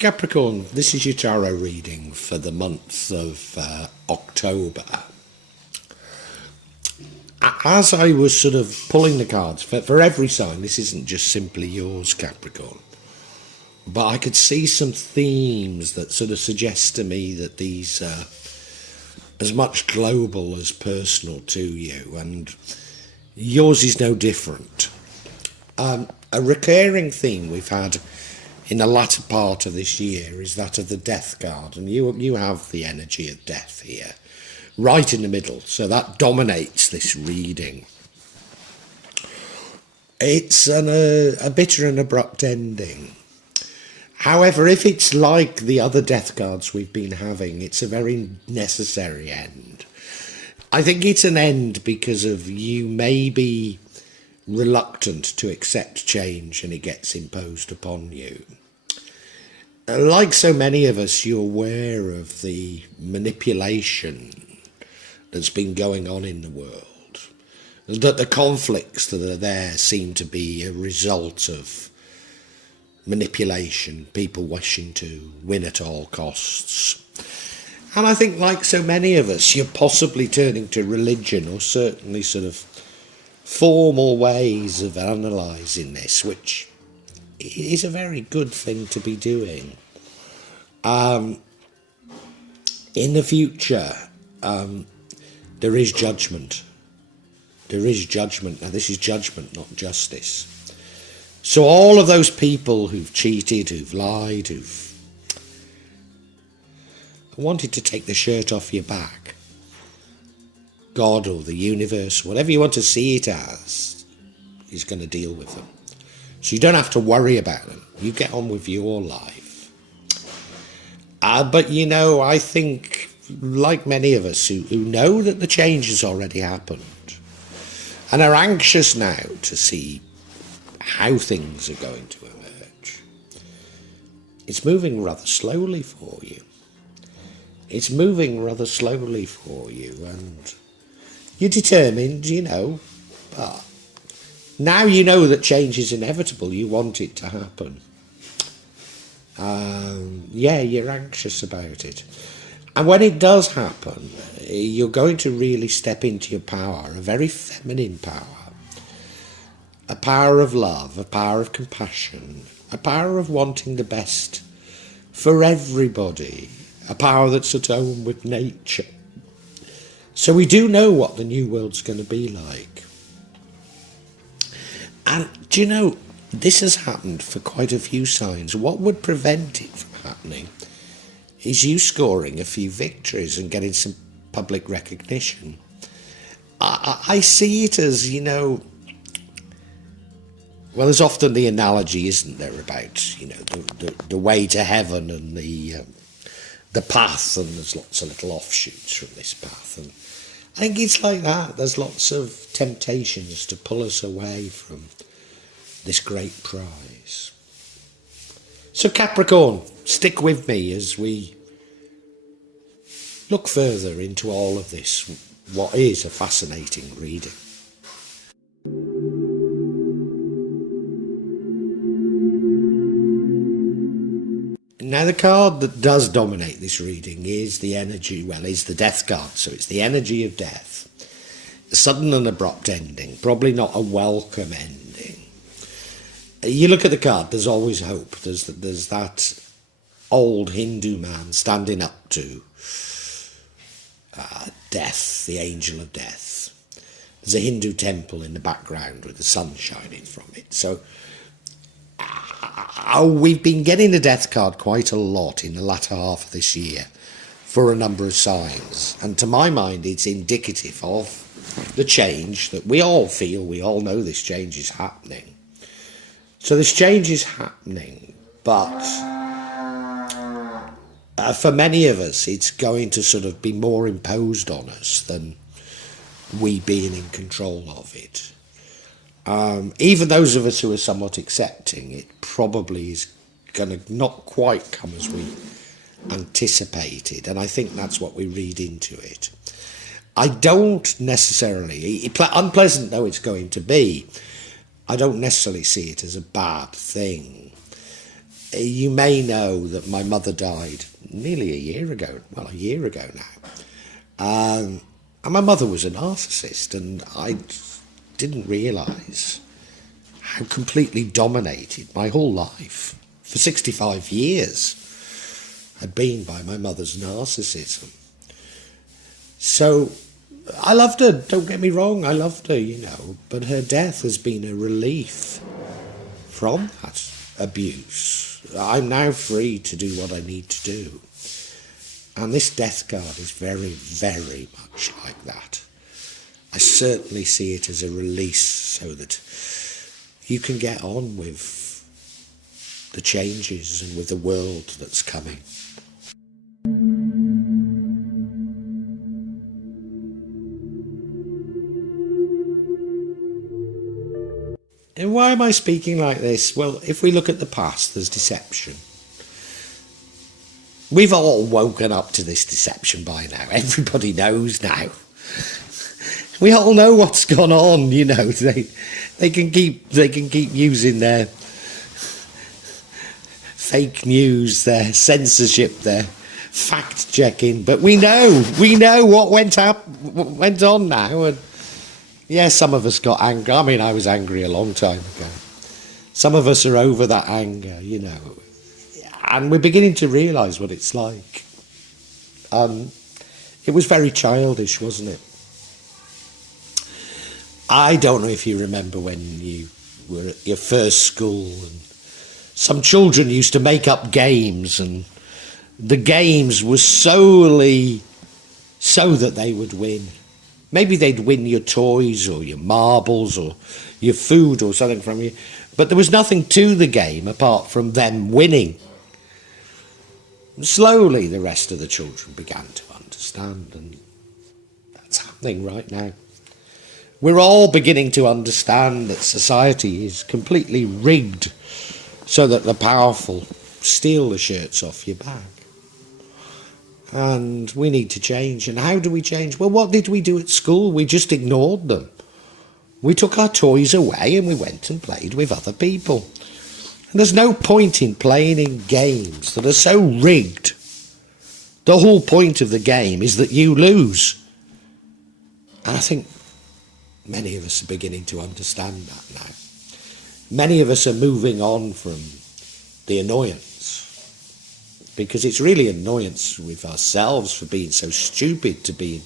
Capricorn, this is your tarot reading for the month of October. As I was sort of pulling the cards, for every sign, this isn't just simply yours, Capricorn, but I could see some themes that sort of suggest to me that these are as much global as personal to you, and yours is no different. A recurring theme we've had in the latter part of this year is that of the death card, and you have the energy of death here, right in the middle, so that dominates this reading. It's a bitter and abrupt ending. However, if it's like the other death cards we've been having, it's a very necessary end. I think it's an end because of you may be reluctant to accept change and it gets imposed upon you. Like so many of us, you're aware of the manipulation that's been going on in the world, that the conflicts that are there seem to be a result of manipulation, people wishing to win at all costs. And I think, like so many of us, you're possibly turning to religion, or certainly sort of formal ways of analysing this, which is a very good thing to be doing. In the future, there is judgment. There is judgment. Now, this is judgment, not justice. So all of those people who've cheated, who've lied, who've wanted to take the shirt off your back, God or the universe, whatever you want to see it as, is going to deal with them. So you don't have to worry about them. You get on with your life. But, you know, I think, like many of us who know that the change has already happened and are anxious now to see how things are going to emerge, it's moving rather slowly for you. It's moving rather slowly for you, and you're determined, you know, but now you know that change is inevitable. You want it to happen. You're anxious about it. And when it does happen, you're going to really step into your power, a very feminine power. A power of love, a power of compassion, a power of wanting the best for everybody, a power that's at home with nature. So we do know what the new world's going to be like. And do you know, this has happened for quite a few signs. What would prevent it from happening is you scoring a few victories and getting some public recognition. I see it as, you know, well, there's often the analogy, isn't there, about, you know, the way to heaven and the path, and there's lots of little offshoots from this path. And I think it's like that. There's lots of temptations to pull us away from this great prize. So Capricorn, stick with me as we look further into all of this, what is a fascinating reading. Now, the card that does dominate this reading is the energy, is the death card. So it's the energy of death. A sudden and abrupt ending, probably not a welcome ending. You look at the card, there's always hope. There's that old Hindu man standing up to death, the angel of death. There's a Hindu temple in the background with the sun shining from it. So we've been getting the death card quite a lot in the latter half of this year for a number of signs. And to my mind, it's indicative of the change that we all feel. We all know this change is happening. So this change is happening, but for many of us, it's going to sort of be more imposed on us than we being in control of it. Even those of us who are somewhat accepting, it probably is going to not quite come as we anticipated, and I think that's what we read into it. I don't necessarily, unpleasant though it's going to be, I don't necessarily see it as a bad thing. You may know that my mother died nearly a year ago now. And my mother was a narcissist, and I didn't realise how completely dominated my whole life for 65 years had been by my mother's narcissism. So I loved her, don't get me wrong, I loved her, but her death has been a relief from that abuse. I'm now free to do what I need to do. And this death card is very, very much like that. I certainly see it as a release so that you can get on with the changes and with the world that's coming. And why am I speaking like this? Well, if we look at the past, there's deception. We've all woken up to this deception by now. Everybody knows now. We all know what's gone on, They can keep using their fake news, their censorship, their fact checking, but we know what went on now. And yeah, some of us got angry. I mean, I was angry a long time ago. Some of us are over that anger, and we're beginning to realise what it's like. It was very childish, wasn't it? I don't know if you remember when you were at your first school and some children used to make up games, and the games were solely so that they would win. Maybe they'd win your toys or your marbles or your food or something from you, but there was nothing to the game apart from them winning. Slowly the rest of the children began to understand, and that's happening right now. We're all beginning to understand that society is completely rigged so that the powerful steal the shirts off your back. And we need to change. And how do we change? Well, what did we do at school? We just ignored them. We took our toys away and we went and played with other people. And there's no point in playing in games that are so rigged. The whole point of the game is that you lose. And I think many of us are beginning to understand that now. Many of us are moving on from the annoyance, because it's really annoyance with ourselves for being so stupid, to being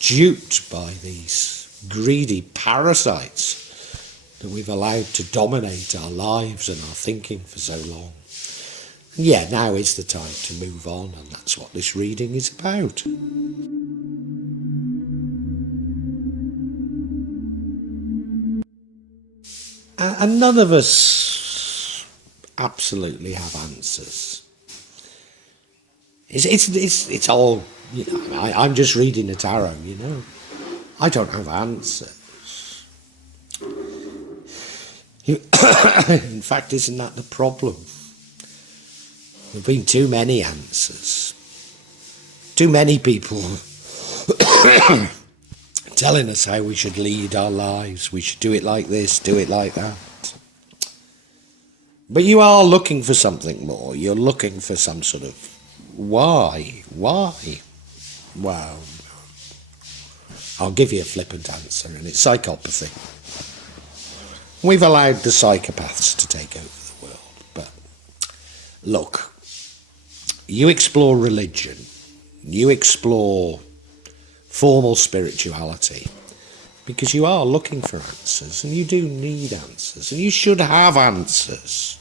duped by these greedy parasites that we've allowed to dominate our lives and our thinking for so long. And yeah, now is the time to move on, and that's what this reading is about. And none of us absolutely have answers. It's all, I'm just reading the tarot, I don't have answers. In fact, isn't that the problem? There have been too many answers. Too many people telling us how we should lead our lives. We should do it like this, do it like that. But you are looking for something more. You're looking for some sort of why? Well, I'll give you a flippant answer, and it's psychopathy. We've allowed the psychopaths to take over the world. But look, you explore religion, you explore formal spirituality, because you are looking for answers, and you do need answers, and you should have answers.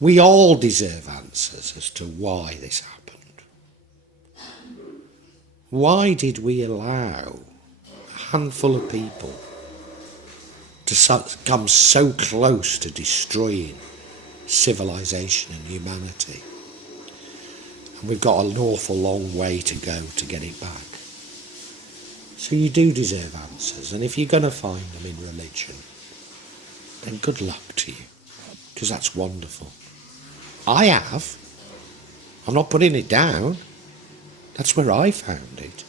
We all deserve answers as to why this happened. Why did we allow a handful of people to come so close to destroying civilization and humanity? And we've got an awful long way to go to get it back. So you do deserve answers, and if you're going to find them in religion, then good luck to you, because that's wonderful. I have. I'm not putting it down. That's where I found it.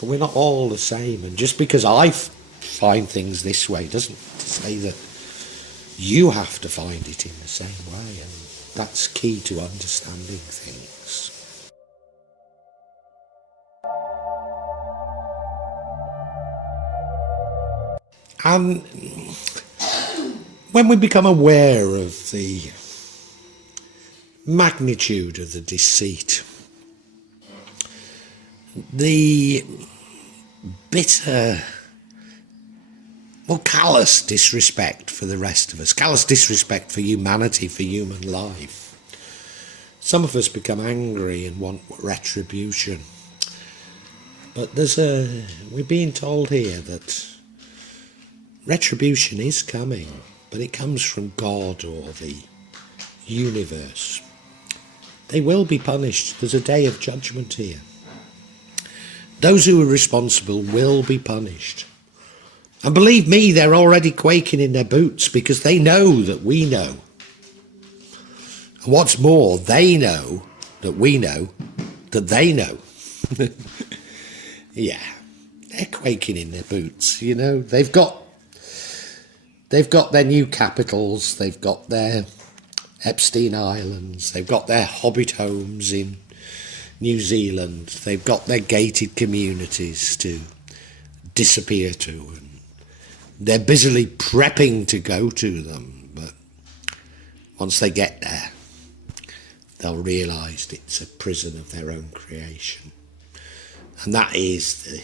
But we're not all the same, and just because I find things this way doesn't say that You have to find it in the same way, and that's key to understanding things. And when we become aware of the magnitude of the deceit, the bitter, callous disrespect for the rest of us, callous disrespect for humanity, for human life, some of us become angry and want retribution. But we're being told here that retribution is coming, but it comes from God or the universe. They will be punished. There's a day of judgment here. Those who are responsible will be punished. And believe me, they're already quaking in their boots because they know that we know. And what's more, they know that we know that they know. Yeah, they're quaking in their boots, you know. They've got their new capitals, they've got their Epstein Islands, they've got their hobbit homes in New Zealand, they've got their gated communities to disappear to, and they're busily prepping to go to them, but once they get there, they'll realise it's a prison of their own creation. And that is the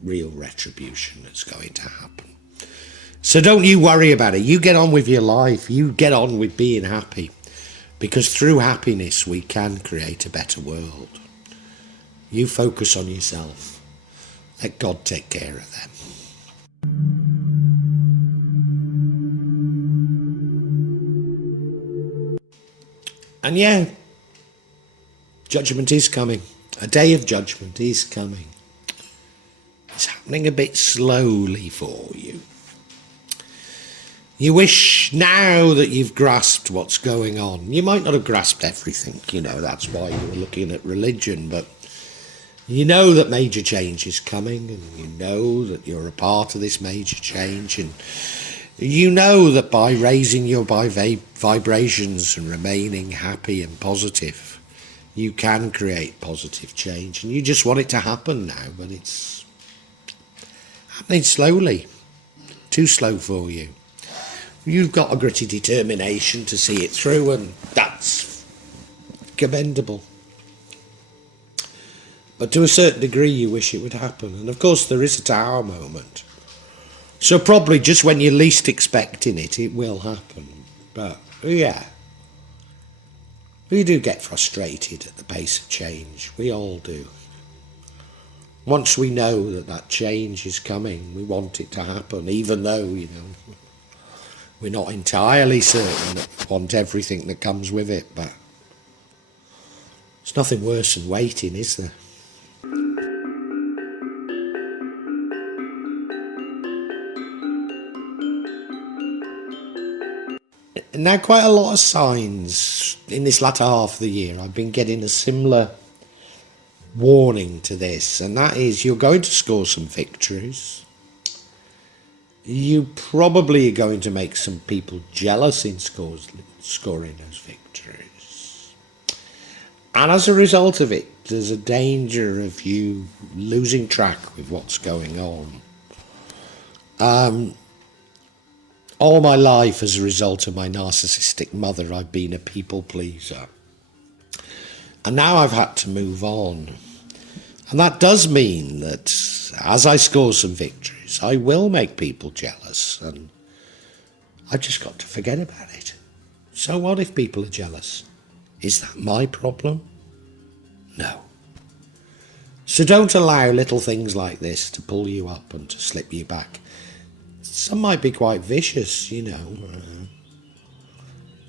real retribution that's going to happen. So don't you worry about it. You get on with your life. You get on with being happy. Because through happiness, we can create a better world. You focus on yourself. Let God take care of them. And yeah, judgment is coming. A day of judgment is coming. It's happening a bit slowly for you. You wish now that you've grasped what's going on. You might not have grasped everything, that's why you were looking at religion, but you know that major change is coming, and you know that you're a part of this major change, and you know that by raising your vibrations and remaining happy and positive, you can create positive change, and you just want it to happen now, but it's happening slowly, too slow for you. You've got a gritty determination to see it through, and that's commendable. But to a certain degree, you wish it would happen. And of course, there is a tower moment. So probably just when you're least expecting it, it will happen. But yeah, we do get frustrated at the pace of change. We all do. Once we know that change is coming, we want it to happen, even though, we're not entirely certain that we want everything that comes with it, but it's nothing worse than waiting, is there? Now, quite a lot of signs in this latter half of the year, I've been getting a similar warning to this, and that is you're going to score some victories. You probably are going to make some people jealous in scoring those victories. And as a result of it, there's a danger of you losing track with what's going on. All my life, as a result of my narcissistic mother, I've been a people pleaser. And now I've had to move on. And that does mean that as I score some victories, I will make people jealous, and I've just got to forget about it. So what if people are jealous? Is that my problem? No. So don't allow little things like this to pull you up and to slip you back. Some might be quite vicious,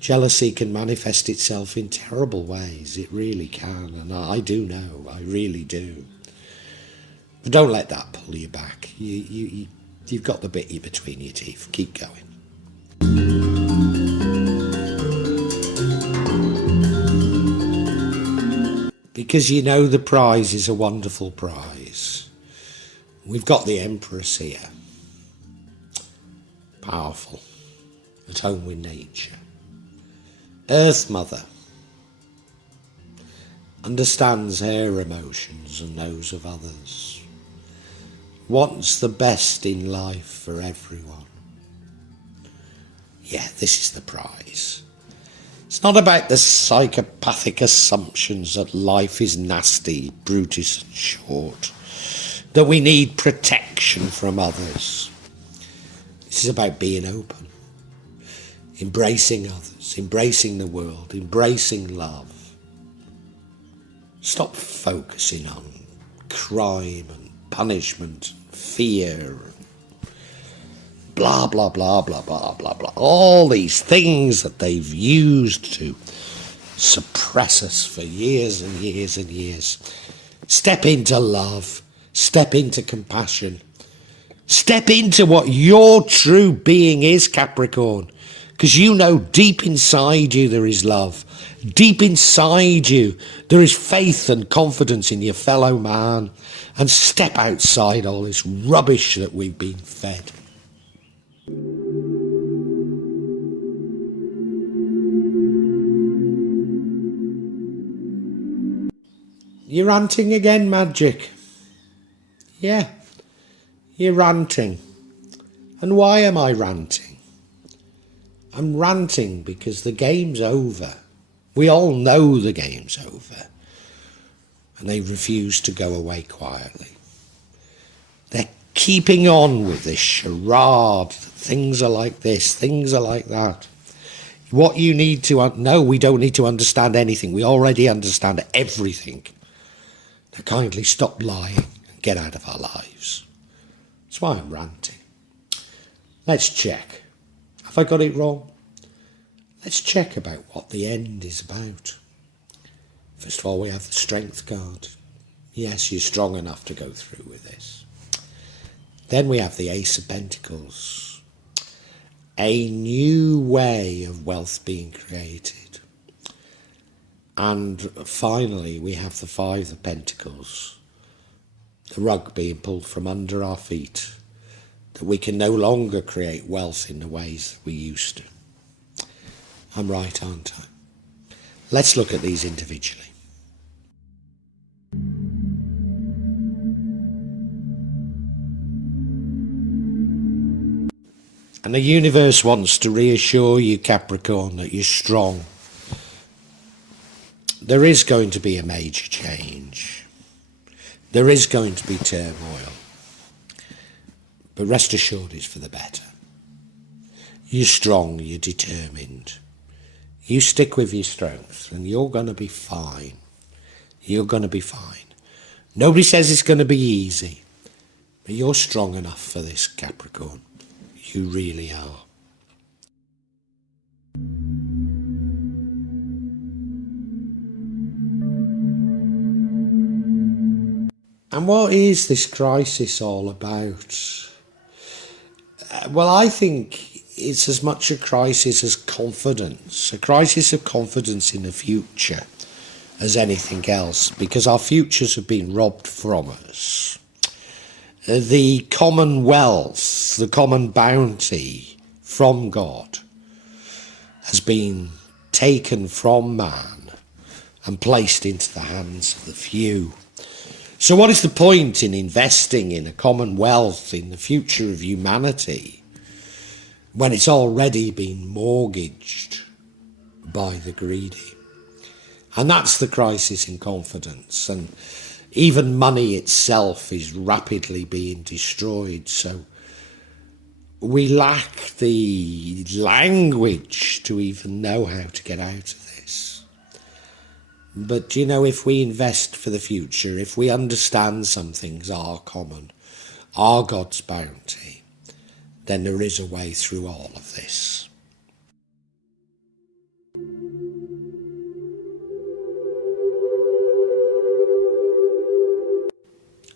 Jealousy can manifest itself in terrible ways. It really can, and I do know, I really do. But don't let that pull you back. You've got the bit between your teeth. Keep going. Because the prize is a wonderful prize. We've got the Empress here. Powerful. at home with nature. Earth Mother understands her emotions and those of others, wants the best in life for everyone. Yeah, this is the prize. It's not about the psychopathic assumptions that life is nasty, brutish and short, that we need protection from others. This is about being open, embracing others, embracing the world, embracing love. Stop focusing on crime and punishment and fear and blah, blah, blah, blah, blah, blah, blah. All these things that they've used to suppress us for years and years and years. Step into love. Step into compassion. Step into what your true being is, Capricorn. Because you know deep inside you there is love. Deep inside you there is faith and confidence in your fellow man. And step outside all this rubbish that we've been fed. You're ranting again, Magic. Yeah, you're ranting. And why am I ranting? I'm ranting because the game's over. We all know the game's over. And they refuse to go away quietly. They're keeping on with this charade. Things are like this, things are like that. What you need to know, we don't need to understand anything. We already understand everything. Now kindly stop lying and get out of our lives. That's why I'm ranting. Let's check. Have I got it wrong? Let's check about what the end is about. First of all, we have the Strength card. Yes, you're strong enough to go through with this. Then we have the Ace of Pentacles. A new way of wealth being created. And finally, we have the Five of Pentacles. The rug being pulled from under our feet. That we can no longer create wealth in the ways that we used to. I'm right, aren't I? Let's look at these individually. And the universe wants to reassure you, Capricorn, that you're strong. There is going to be a major change. There is going to be turmoil. But rest assured it's for the better. You're strong, you're determined. You stick with your strength and you're going to be fine. You're going to be fine. Nobody says it's going to be easy. But you're strong enough for this, Capricorn. You really are. And what is this crisis all about? Well, I think it's as much a crisis as confidence, a crisis of confidence in the future as anything else, because our futures have been robbed from us. The common wealth, the common bounty from God has been taken from man and placed into the hands of the few. So what is the point in investing in a common wealth in the future of humanity when it's already been mortgaged by the greedy? And that's the crisis in confidence. And even money itself is rapidly being destroyed. So we lack the language to even know how to get out of this. But, you know, if we invest for the future, if we understand some things are common, are God's bounty, then there is a way through all of this.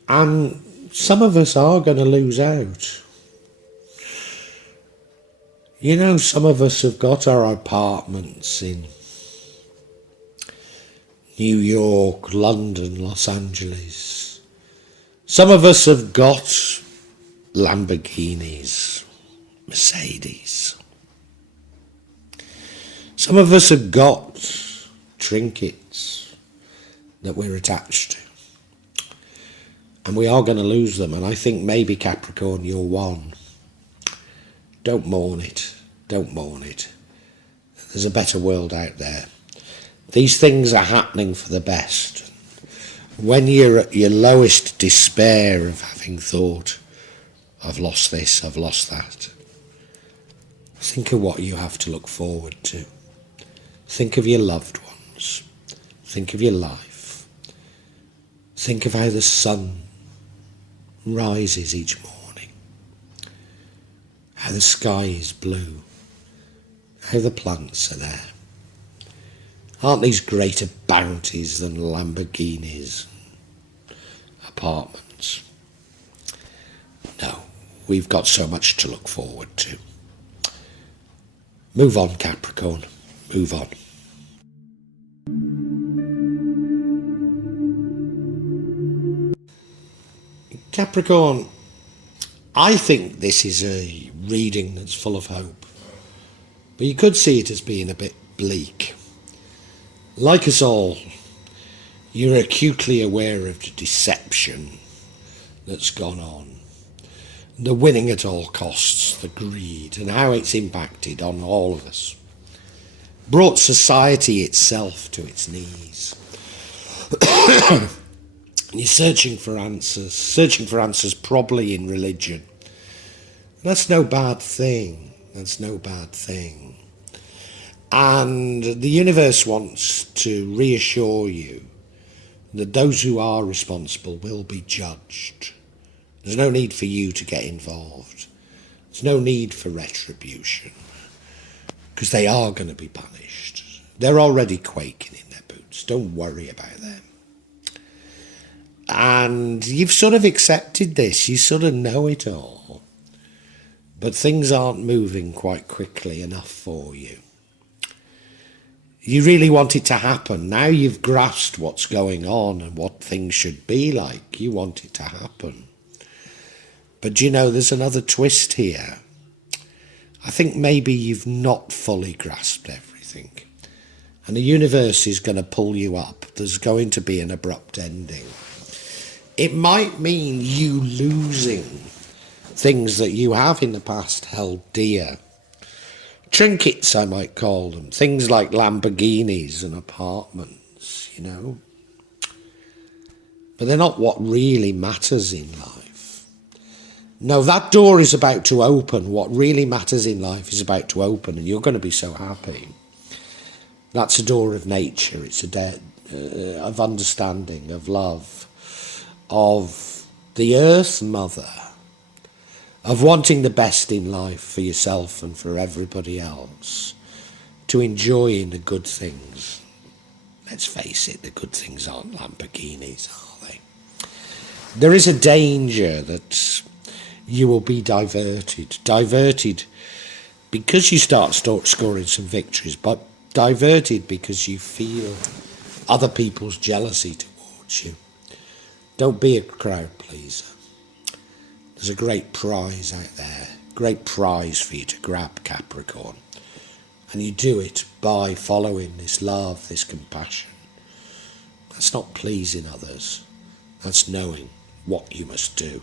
And some of us are going to lose out. You know, some of us have got our apartments in New York, London, Los Angeles. Some of us have got Lamborghinis, Mercedes. Some of us have got trinkets that we're attached to. And we are going to lose them. And I think maybe, Capricorn, you're one. Don't mourn it. Don't mourn it. There's a better world out there. These things are happening for the best. When you're at your lowest despair of having thought, I've lost this, I've lost that, think of what you have to look forward to. Think of your loved ones. Think of your life. Think of how the sun rises each morning. How the sky is blue. How the plants are there. Aren't these greater bounties than Lamborghinis, apartments? No, we've got so much to look forward to. Move on, Capricorn. Move on. Capricorn, I think this is a reading that's full of hope. But you could see it as being a bit bleak. Like us all, you're acutely aware of the deception that's gone on. The winning at all costs, the greed, and how it's impacted on all of us. Brought society itself to its knees. You're searching for answers probably in religion. That's no bad thing. That's no bad thing. And the universe wants to reassure you that those who are responsible will be judged. There's no need for you to get involved. There's no need for retribution, because they are going to be punished. They're already quaking in their boots. Don't worry about them. And you've sort of accepted this. You sort of know it all. But things aren't moving quite quickly enough for you. You really want it to happen. Now you've grasped what's going on and what things should be like. You want it to happen. But you know, there's another twist here. I think maybe you've not fully grasped everything. And the universe is going to pull you up. There's going to be an abrupt ending. It might mean you losing things that you have in the past held dear. Trinkets, I might call them. Things like Lamborghinis and apartments, you know. But they're not what really matters in life. No, that door is about to open. What really matters in life is about to open, and you're going to be so happy. That's a door of nature. It's a door of understanding, of love, of the Earth Mother, of wanting the best in life for yourself and for everybody else, to enjoying the good things. Let's face it, the good things aren't Lamborghinis, are they? There is a danger that you will be diverted because you start scoring some victories, but diverted because you feel other people's jealousy towards you. Don't be a crowd pleaser. There's a great prize out there, great prize for you to grab, Capricorn. And you do it by following this love, this compassion. That's not pleasing others. That's knowing what you must do.